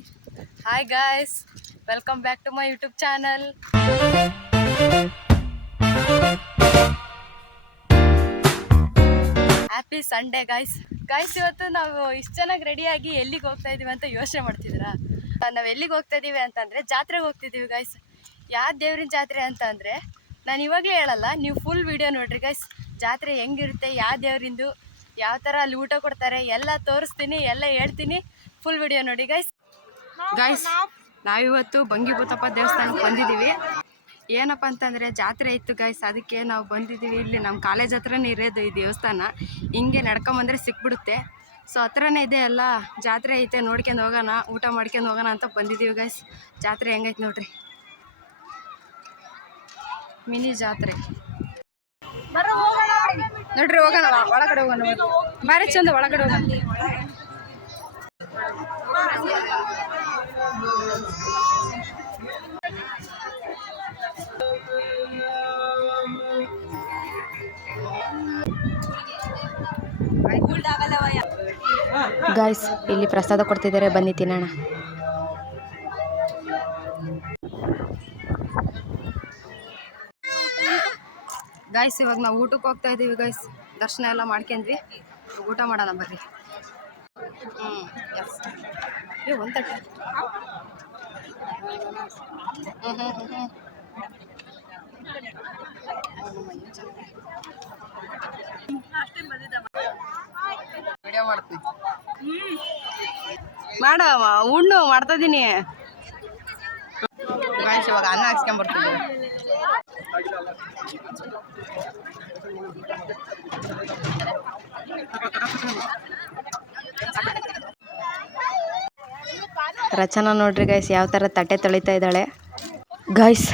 Hi guys, welcome back to my YouTube channel. Happy Sunday guys. ಇವತ್ತು ನಾವು ಇಷ್ಟು ಚೆನ್ನಾಗಿ ರೆಡಿಯಾಗಿ ಎಲ್ಲಿಗೆ ಹೋಗ್ತಾ ಇದೀವಿ ಅಂತ ಯೋಚನೆ ಮಾಡ್ತಿದ್ದೀರಾ? ನಾವು ಎಲ್ಲಿಗೆ ಹೋಗ್ತಾ ಇದೀವಿ ಅಂತಂದರೆ ಜಾತ್ರೆಗೆ ಹೋಗ್ತಿದ್ದೀವಿ ಗೈಸ್. ಯಾವ ದೇವ್ರಿನ ಜಾತ್ರೆ ಅಂತಂದರೆ ನಾನು ಇವಾಗಲೇ ಹೇಳಲ್ಲ, ನೀವು ಫುಲ್ ವಿಡಿಯೋ ನೋಡ್ರಿ ಗೈಸ್. ಜಾತ್ರೆ ಹೆಂಗಿರುತ್ತೆ, ಯಾವ ದೇವರಿಂದು, ಯಾವ ಥರ ಅಲ್ಲಿ ಊಟ ಕೊಡ್ತಾರೆ ಎಲ್ಲ ತೋರಿಸ್ತೀನಿ, ಎಲ್ಲ ಹೇಳ್ತೀನಿ. ಫುಲ್ ವಿಡಿಯೋ ನೋಡಿ ಗೈಸ್. ನಾವಿವತ್ತು ಬಂಗಿಭೂತಪ್ಪ ದೇವಸ್ಥಾನಕ್ಕೆ ಬಂದಿದ್ದೀವಿ. ಏನಪ್ಪ ಅಂತಂದರೆ ಜಾತ್ರೆ ಇತ್ತು ಗೈಸ್, ಅದಕ್ಕೆ ನಾವು ಬಂದಿದ್ದೀವಿ. ಇಲ್ಲಿ ನಮ್ಮ ಕಾಲೇಜ್ ಹತ್ರನೇ ಇರೋದು ಈ ದೇವಸ್ಥಾನ. ಹಿಂಗೆ ನಡ್ಕೊಂಬಂದರೆ ಸಿಕ್ಬಿಡುತ್ತೆ. ಸೊ ಹತ್ರನೇ ಇದೆ, ಎಲ್ಲ ಜಾತ್ರೆ ಐತೆ, ನೋಡ್ಕೊಂಡು ಹೋಗೋಣ, ಊಟ ಮಾಡ್ಕೊಂಡು ಹೋಗೋಣ ಅಂತ ಬಂದಿದ್ದೀವಿ ಗೈಸ್. ಜಾತ್ರೆ ಹೆಂಗೈತೆ ನೋಡ್ರಿ, ಮಿನಿ ಜಾತ್ರೆ ನೋಡ್ರಿ. ಹೋಗೋಣ, ಒಳಗಡೆ ಹೋಗೋಣ, ಭಾರಿ ಚಂದ, ಒಳಗಡೆ ಹೋಗೋಣ. ಗಾಯ್ಸ್, ಇಲ್ಲಿ ಪ್ರಸಾದ ಕೊಡ್ತಿದ್ದಾರೆ, ಬನ್ನಿ ತಿನ್ನೋಣ. ಗಾಯ್ಸ್, ಇವಾಗ ನಾವು ಊಟಕ್ಕೆ ಹೋಗ್ತಾ ಇದ್ದೀವಿ ಗೈಸ್. ದರ್ಶನ ಎಲ್ಲ ಮಾಡ್ಕೊಂಡ್ವಿ, ಊಟ ಮಾಡೋಣ ಬರ್ರಿ. ಒಂದು ತಟ್ಟೆ. ವಿಡಿಯೋ ಮಾಡ್ತೀನಿ, ಮಾಡವ ಉಣ್ಣು ಮಾಡ್ತಾ ಇದ್ದೀನಿ ಗಾಯ್ಸ್. ಇವಾಗ ಅನ್ನ ಹಾಕ್ಸ್ಕೊಂಬರ್ತೀನಿ. ರಚನಾ ನೋಡ್ರಿ ಗೈಸ್, ಯಾವ ಥರ ತಟ್ಟೆ ತೊಳಿತಾ ಇದ್ದಾಳೆ. ಗೈಸ್,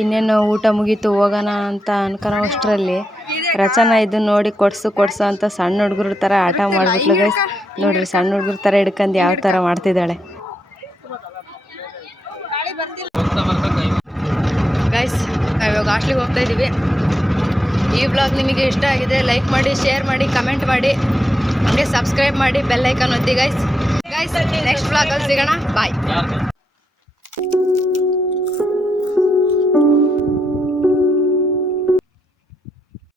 ಇನ್ನೇನು ಊಟ ಮುಗೀತು, ಹೋಗೋಣ ಅಂತ ಅನ್ಕೊಳ್ಳೋಷ್ಟರಲ್ಲಿ ರಚನಾ ಇದು ನೋಡಿ ಕೊಡ್ಸು ಅಂತ ಸಣ್ಣ ಹುಡುಗರ ಥರ ಆಟ ಮಾಡಿಬಿಟ್ಲು ಗೈಸ್. ನೋಡ್ರಿ, ಸಣ್ಣ ಹುಡುಗರ ಥರ ಹಿಡ್ಕೊಂಡು ಯಾವ ಥರ ಮಾಡ್ತಿದ್ದಾಳೆ. ಗೈಸ್, ನಾವಿವಾಗ ಹಾಸ್ಟ್ಲಿಗೆ ಹೋಗ್ತಾ ಇದ್ದೀವಿ. ಈ ಬ್ಲಾಗ್ ನಿಮಗೆ ಇಷ್ಟ ಆಗಿದೆ, ಲೈಕ್ ಮಾಡಿ, ಶೇರ್ ಮಾಡಿ, ಕಮೆಂಟ್ ಮಾಡಿ, ಹಾಗೆ ಸಬ್ಸ್ಕ್ರೈಬ್ ಮಾಡಿ, ಬೆಲ್ ಐಕಾನ್ ಒತ್ತಿ ಗೈಸ್. ನೆಕ್ಸ್ಟ್ ಬ್ಲಾಗಲ್ಲಿ ಸಿಗೋಣ, ಬಾಯ್.